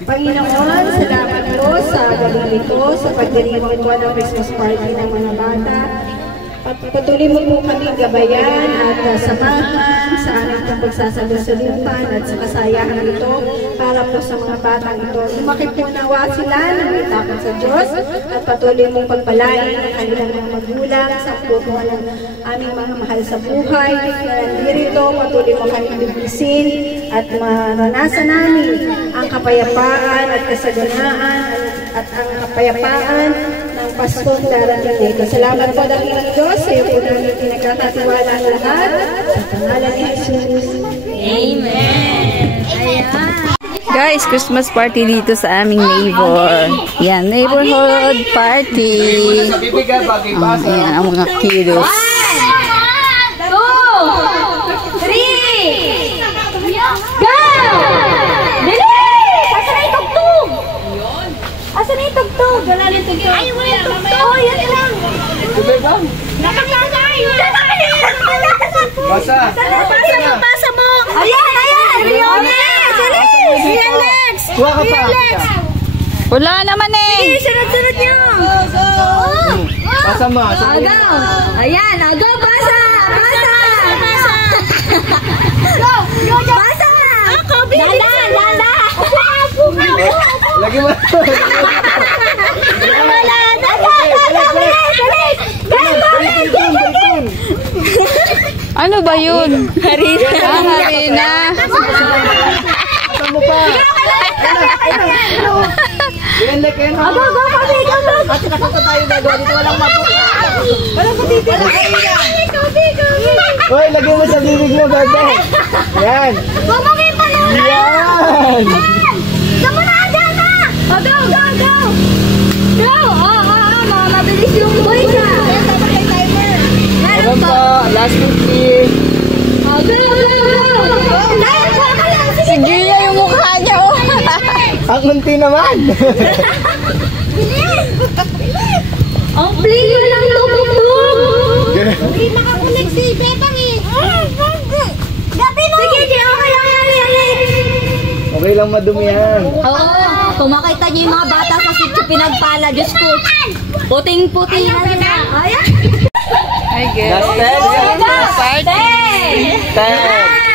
Panginoon, salamat po sa galing ito, sa pagdiriwang po ng Christmas party ng mga bata. Patuloy mo po kami gabayan at samahan sa aming pagsasalusulupan at sa kasayahan ito para po sa mga batang ito. Lumaki po nawa sila na may takot sa Diyos at patuloy mong pagpalain ang kanilang mga magulang sa pupuan ng aming mga mahal sa buhay. Nandito, patuloy mo kami lubisin at maranasan namin ang kapayapaan at kasaganaan at ang kapayapaan ng Paskong darating dito. Salamat po dakilang Diyos. Sa iyo po namin pinagkakatiwala ang lahat. Sa pangalan ni Jesus. Amen. Ayan. Guys, Christmas party dito sa aming neighbor. Yan, neighborhood party. Yan, ang mga kiddos. 1, 2, 3, go! Bilis! Asa na itugtog? Asa na itugtog? Wala na itugtog. Ay, wala itugtog. Oh, yan lang. Nakakasay! Basa! Basa mo! Ayan, ayan! Riones! Ayan, Lex! Kuha ka pa! Wala naman eh! Sunod-sunod niyo! Basa mo! Agaw! Ayan, agaw! Basa! Basa! Basa! Go! Basa! Danda! Danda! Lagi mo! Ano ba yun? Harina. Ah, harina. Basa mo pa! Yan, like, yan. Agaw! Go! Kasi nakasa tayo gagawa dito, walang matuwa. Walang patitira! Hoy, lagay mo sa bibig mo, bebe. Yan. Bumagay pa na! Yan. Sama na! Diyan na! Go! Go! Go! Go! Mabilis yung voice ha! Meron pa, last 50. Go! Go! Go! Si Gia yung mukha niya. Oh. Ang unti naman. Ang play mo lang tumutog! Hindi nakakunig si Bebang eh! Gabi mo! Sige, Gia! Okay lang yan! Okay lang madumi yan. Oo! Kung makita niyo yung mga bata sa sityo pinagpala, Diyos ko! Puting-puting na nila! Ayan! I guess. Last 10. Party. 10.